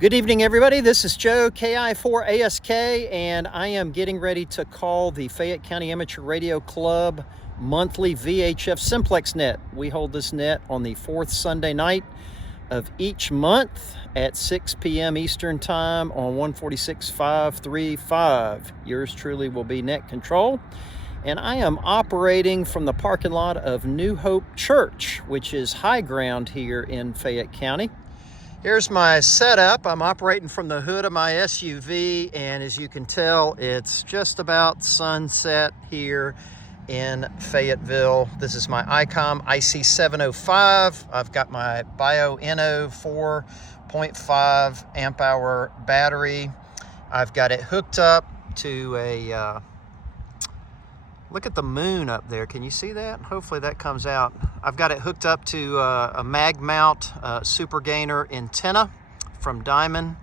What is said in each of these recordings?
Good evening, everybody. This is Joe, KI4ASK, and I am getting ready to call the Fayette County Amateur Radio Club monthly VHF Simplex net. We hold this net on the fourth Sunday night of each month at 6 p.m. Eastern Time on 146.535. Yours truly will be net control. And I am operating from the parking lot of New Hope Church, which is high ground here in Fayette County. Here's my setup. I'm operating from the hood of my SUV, and as you can tell, it's just about sunset here in Fayetteville. This is my ICOM IC-705. I've got my Bio-Inno 4.5 amp hour battery. I've got it hooked up to a look at the moon up there. Can you see that? Hopefully that comes out. I've got it hooked up to a mag mount super gainer antenna from Diamond,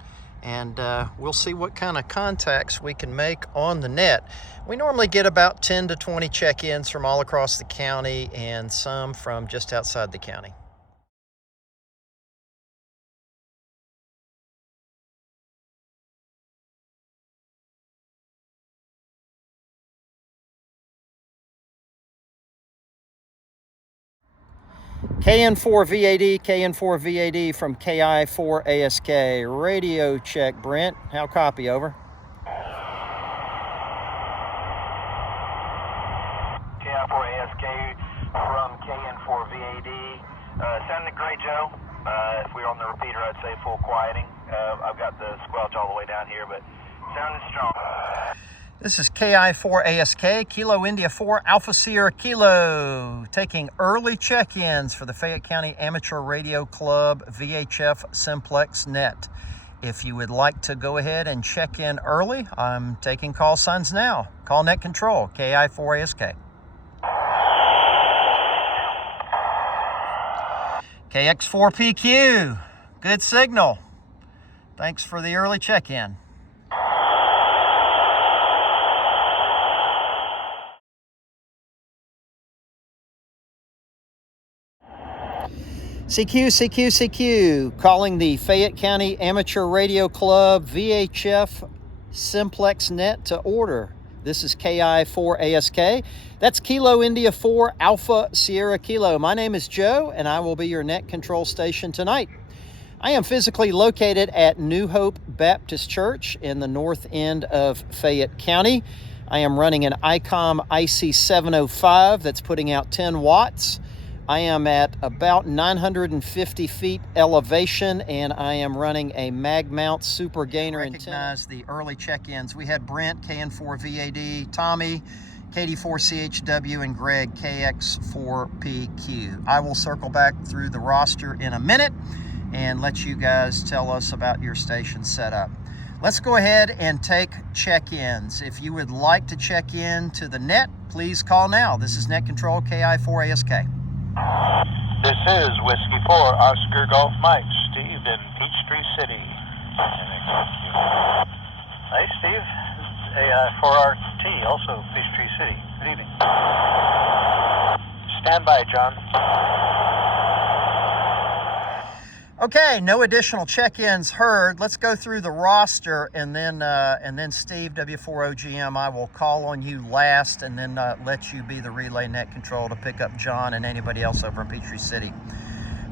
and we'll see what kind of contacts we can make on the net. We normally get about 10 to 20 check-ins from all across the county and some from just outside the county. KN4VAD, KN4VAD from KI4ASK. Radio check, Brent. How copy, over? KI4ASK from KN4VAD. Sounding great, Joe. If we were on the repeater, I'd say full quieting. I've got the squelch all the way down here, but sounding strong. This is KI4ASK, Kilo India 4 Alpha Sierra Kilo, taking early check-ins for the Fayette County Amateur Radio Club VHF Simplex net. If you would like to go ahead and check in early, I'm taking call signs now. Call net control, KI4ASK. KX4PQ, good signal. Thanks for the early check-in. CQ, calling the Fayette County Amateur Radio Club VHF Simplex net to order. This is KI4ASK. That's Kilo India 4 Alpha Sierra Kilo. My name is Joe, and I will be your net control station tonight. I am physically located at New Hope Baptist Church in the north end of Fayette County. I am running an ICOM IC-705 that's putting out 10 watts. I am at about 950 feet elevation, and I am running a mag mount super gainer antenna. Recognize the early check-ins. We had Brent, KN4VAD, Tommy, KD4CHW, and Greg, KX4PQ. I will circle back through the roster in a minute and let you guys tell us about your station setup. Let's go ahead and take check-ins. If you would like to check in to the net, please call now. This is Net Control KI4ASK. This is Whiskey 4, Oscar Golf Mike, Steve in Peachtree City. Hey, Steve. AI4RT, also Peachtree City. Good evening. Stand by, John. Okay, no additional check-ins heard. Let's go through the roster, and then Steve, W4OGM, I will call on you last, and then let you be the relay net control to pick up John and anybody else over in Peachtree City.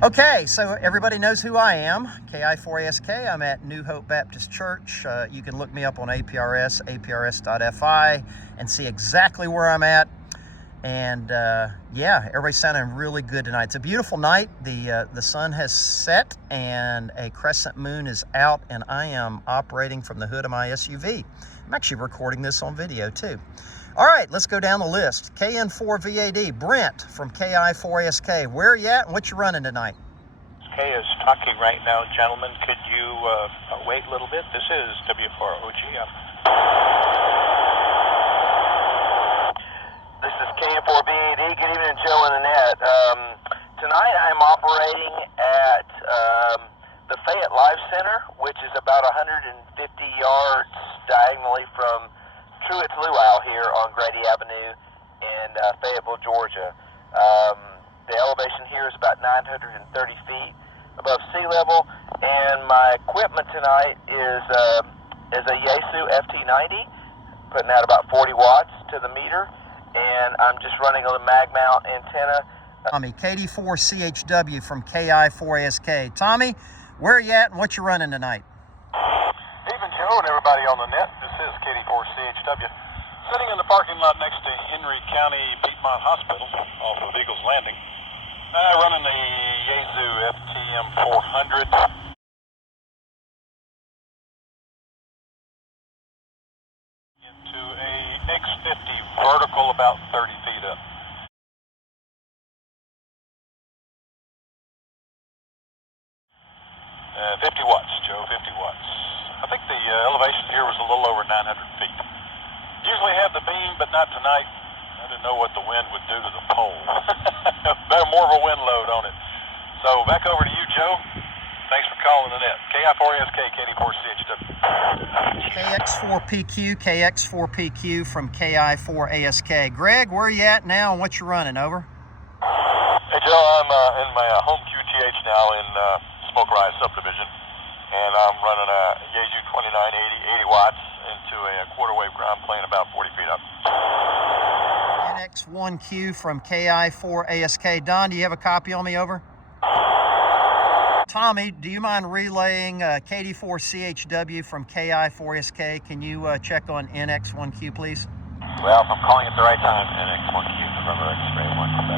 Okay, so everybody knows who I am. KI4ASK. I'm at New Hope Baptist Church. You can look me up on APRS, aprs.fi, and see exactly where I'm at. And yeah, everybody's sounding really good tonight. It's a beautiful night. The sun has set and a crescent moon is out, and I am operating from the hood of my SUV. I'm actually recording this on video too. All right, let's go down the list. KN4VAD, Brent from KI4ASK. Where are you at and what you running tonight? K is talking right now, gentlemen. Could you wait a little bit? This is W4OGM. This is KN4VAD. Good evening, Joe and Annette. Tonight I'm operating at the Fayette Live Center, which is about 150 yards diagonally from Truett's Luau here on Grady Avenue in Fayetteville, Georgia. The elevation here is about 930 feet above sea level, And my equipment tonight is a Yaesu FT90, putting out about 40 watts to the meter, and I'm just running a mag mount antenna. Tommy, KD4CHW from KI4ASK. Tommy, where are you at and what you running tonight? Even Joe and everybody on the net, this is KD4CHW. Sitting in the parking lot next to Henry County Piedmont Hospital off of Eagles Landing. Running the Yaesu FTM400. Into a X50 vertical about 30 feet up. Uh, 50 watts, Joe, 50 watts. I think the elevation here was a little over 900 feet. Usually have the beam, but not tonight. I didn't know what the wind would do to the pole. Better more of a wind load on it. So back over to you, Joe. Thanks for calling the net. KI4ASK, KD4CHW. KX4PQ, KX4PQ from KI4ASK. Greg, where are you at now and what you running? Over. Hey, Joe, I'm in my home QTH now in Smoke Rise subdivision, and I'm running a Yaesu 2980, 80 watts into a quarter wave ground plane about 40 feet up. NX1Q from KI4ASK. Don, do you have a copy on me? Over. Tommy, do you mind relaying KD4CHW from KI4ASK? Can you check on NX1Q, please? Well, if I'm calling at the right time, NX1Q, November X-ray 1, Quebec,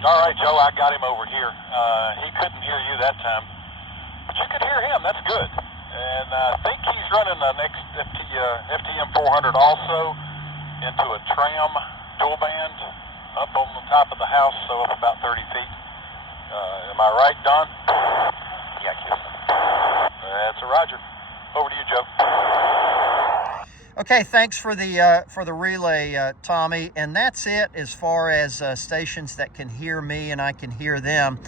All right, Joe, I got him over here. He couldn't hear you that time, but you could hear him. That's good. And I think he's running the next FTM400 also into a tram dual band up on the top of the house, so up about 30 feet. Am I right, Don? Yeah, that's a Roger. Over to you, Joe. Okay, thanks for the relay, Tommy. And that's it as far as stations that can hear me and I can hear them.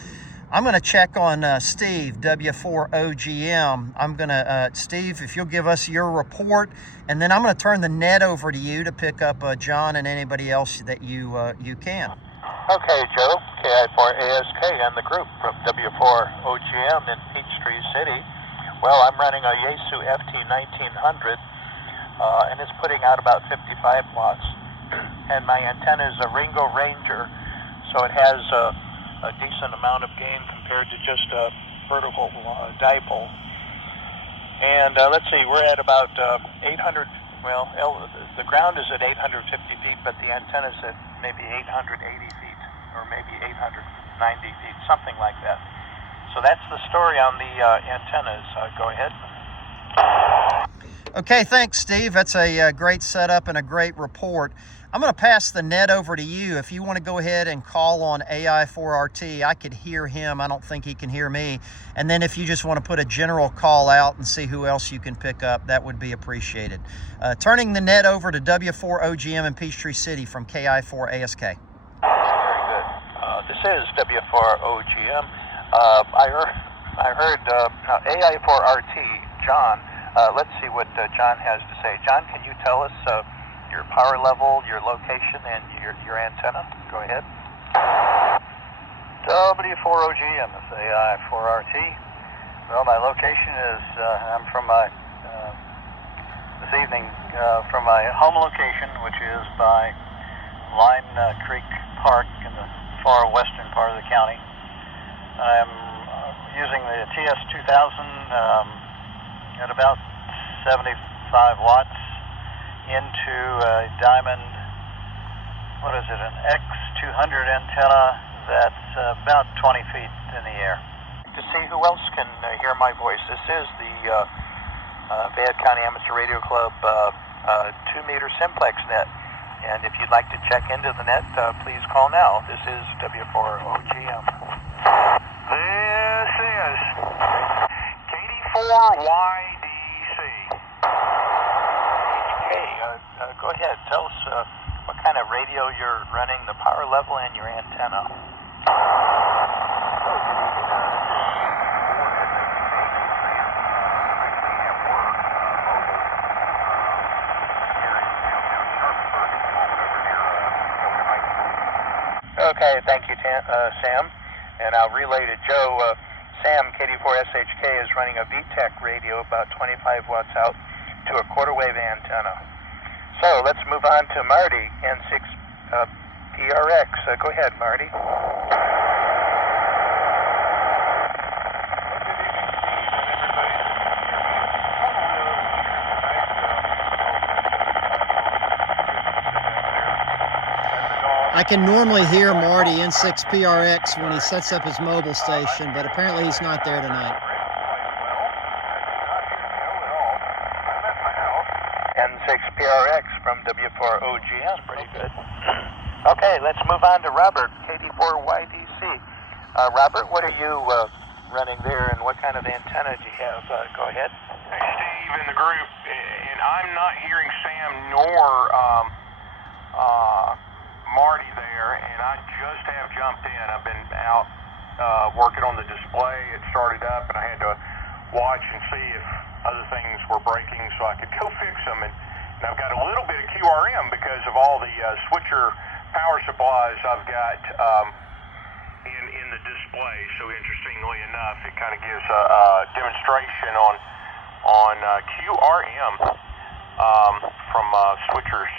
I'm going to check on Steve, W4OGM. I'm going to, Steve, if you'll give us your report, and then I'm going to turn the net over to you to pick up John and anybody else that you can. Okay, Joe, KI4ASK and the group from W4OGM in Peachtree City. Well, I'm running a Yaesu FT1900, and it's putting out about 55 watts. And my antenna is a Ringo Ranger, so it has a decent amount of gain compared to just a vertical dipole. And let's see, we're at about 800, well, the ground is at 850 feet, but the antenna's at maybe 880 feet, or maybe 890 feet, something like that. So that's the story on the antennas. Go ahead. Okay, thanks, Steve. That's a great setup and a great report. I'm going to pass the net over to you. If you want to go ahead and call on AI4RT, I could hear him. I don't think he can hear me. And then if you just want to put a general call out and see who else you can pick up, that would be appreciated. Turning the net over to W4OGM in Peachtree City from KI4ASK. Very good. This is W4OGM. I heard AI4RT, John. Let's see what John has to say. John, can you tell us your power level, your location, and your antenna? Go ahead. W4OGM, it's AI4RT. Well, my location is, I'm from my, this evening, from my home location, which is by Lime Creek Park in the far western part of the county. I'm using the TS2000 at about 75 watts into a Diamond, what is it, an X200 antenna that's about 20 feet in the air. To see who else can hear my voice, this is the Fayette County Amateur Radio Club 2-meter simplex net. And if you'd like to check into the net, please call now. This is W4OGM. This is KD4YDC. Hey, go ahead. Tell us what kind of radio you're running, the power level, and your antenna. Okay, thank you, Sam. And I'll relay to Joe. Sam, KD4SHK, is running a VTech radio about 25 watts out to a quarter wave antenna. So let's move on to Marty, N6 PRX. Go ahead, Marty. I can normally hear Marty N6 PRX when he sets up his mobile station, but apparently he's not there tonight. N6 PRX from W4OGM, pretty good. Okay, let's move on to Robert, KD4YDC. Robert, what are you running there, and what kind of antenna do you have? Go ahead. Hey, Steve, in the group, and I'm not hearing Sam nor Marty there, and I just have jumped in. I've been out working on the display. It started up, and I had to watch and see if other things were breaking so I could go fix them. And I've got a little bit of QRM because of all the switcher power supplies I've got in the display. So interestingly enough, it kind of gives a demonstration on QRM from switchers.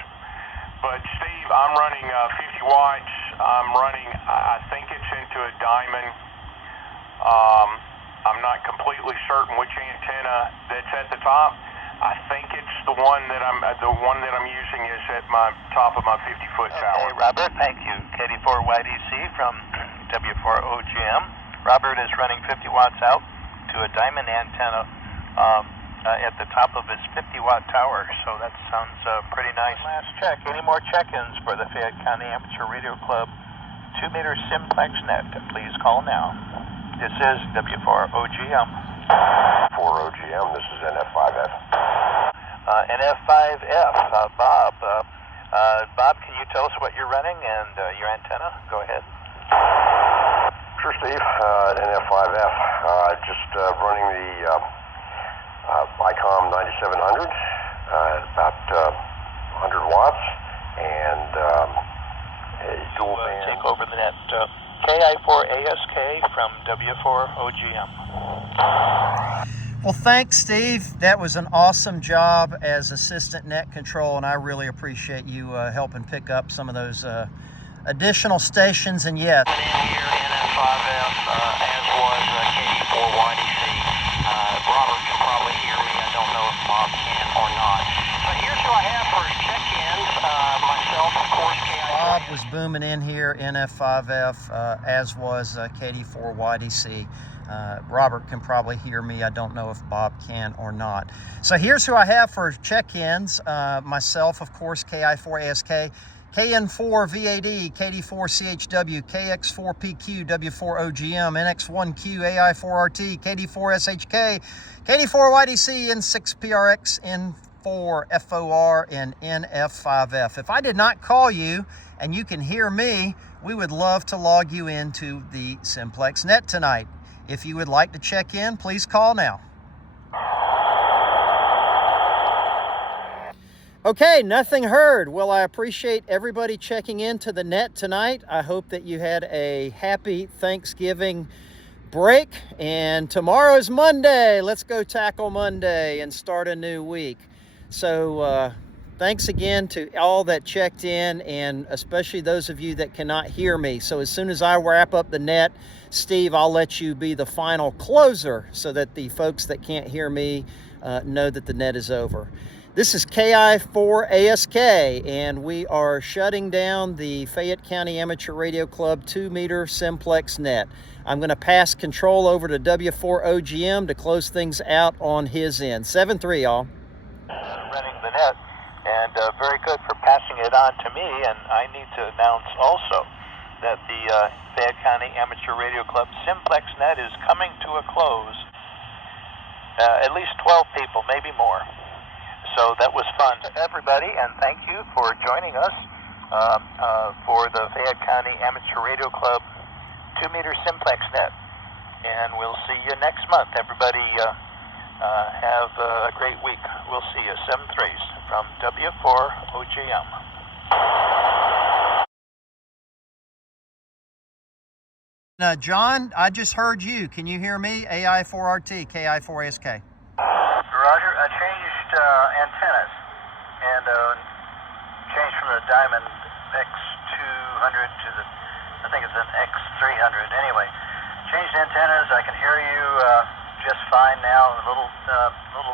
But Steve, I'm running 50 watts. I'm running, I think it's into a diamond. I'm not completely certain which antenna that's at the top. I think it's the one that I'm using is at my top of my 50-foot tower. Okay, Robert, thank you. KD4YDC from W4OGM. Robert is running 50 watts out to a diamond antenna at the top of his 50-watt tower, so that sounds pretty nice. Last check. Any more check-ins for the Fayette County Amateur Radio Club 2-meter simplex net? Please call now. This is W4OGM. 4OGM, this is NF5F. NF5F, Bob. Bob, can you tell us what you're running and your antenna? Go ahead. Sure, Steve. NF5F. Just running the ICOM 9700 at about 100 watts and dual band. Take over the net. KI4ASK from W4OGM. Well, thanks, Steve. That was an awesome job as assistant net control, and I really appreciate you helping pick up some of those additional stations. And yes, In here, NF5F, as was KD4YDC. Robert can probably hear me. I don't know if Bob can or not. So here's who I have for check-ins. Myself, of course, Bob was booming in here, NF5F, as was KD4YDC. Robert can probably hear me. I don't know if Bob can or not. So here's who I have for check-ins. Myself, of course, KI4ASK, KN4VAD, KD4CHW, KX4PQ, W4OGM, NX1Q, AI4RT, KD4SHK, KD4YDC, N6PRX, N4FOR, and NF5F. If I did not call you and you can hear me, we would love to log you into the Simplex Net tonight. If you would like to check in, please call now. Okay, nothing heard. Well, I appreciate everybody checking into the net tonight. I hope that you had a happy Thanksgiving break. And tomorrow's Monday. Let's go tackle Monday and start a new week. So thanks again to all that checked in, and especially those of you that cannot hear me. So as soon as I wrap up the net, Steve, I'll let you be the final closer so that the folks that can't hear me know that the net is over. This is KI4ASK, and we are shutting down the Fayette County Amateur Radio Club 2-meter simplex net. I'm going to pass control over to W4OGM to close things out on his end. 7-3, y'all. Running the net, and very good for passing it on to me. And I need to announce also that the Fayette County Amateur Radio Club simplex net is coming to a close. At least 12 people, maybe more. So that was fun to everybody, and thank you for joining us for the Fayette County Amateur Radio Club 2-meter simplex net. And we'll see you next month. Everybody have a great week. We'll see you. 7-3s from W4OGM. John, I just heard you. Can you hear me? AI4RT, KI4ASK. Roger. I changed antennas and changed from the Diamond X200 to the, I think it's an X300. Anyway, changed antennas. I can hear you just fine now. A little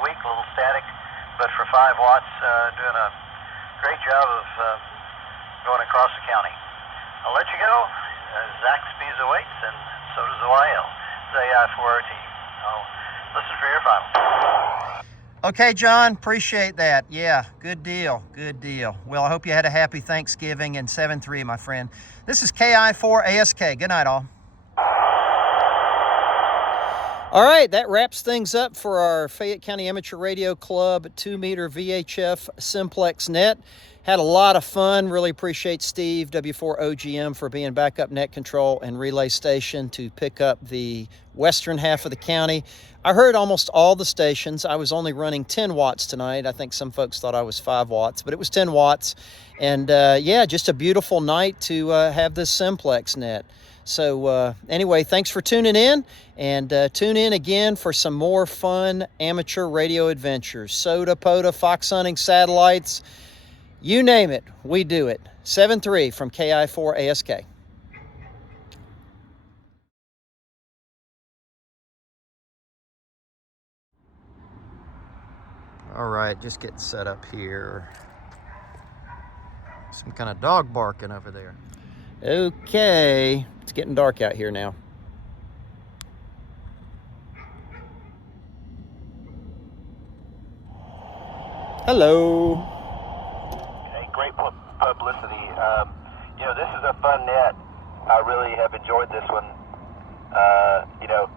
weak, a little static, but for 5 watts, doing a great job of going across the county. I'll let you go. Zaxby's awaits, and so does OIL. It's AI4RT. I'll listen for your final. Okay, John, appreciate that. Yeah, good deal, good deal. Well, I hope you had a happy Thanksgiving and 7-3, my friend. This is KI4ASK. Good night, all. All right, that wraps things up for our Fayette County Amateur Radio Club 2-meter VHF Simplex net. Had a lot of fun. Really appreciate Steve, W4OGM, for being backup net control and relay station to pick up the western half of the county. I heard almost all the stations. I was only running 10 watts tonight. I think some folks thought I was 5 watts, but it was 10 watts. And yeah, just a beautiful night to have this Simplex net. So anyway, thanks for tuning in, and tune in again for some more fun amateur radio adventures. Soda, POTA, fox hunting, satellites, you name it, we do it. 7-3 from KI4ASK. All right, just getting set up here. Some kind of dog barking over there. Okay, it's getting dark out here now. Hello. Hey, great publicity. You know, this is a fun net. I really have enjoyed this one. You know,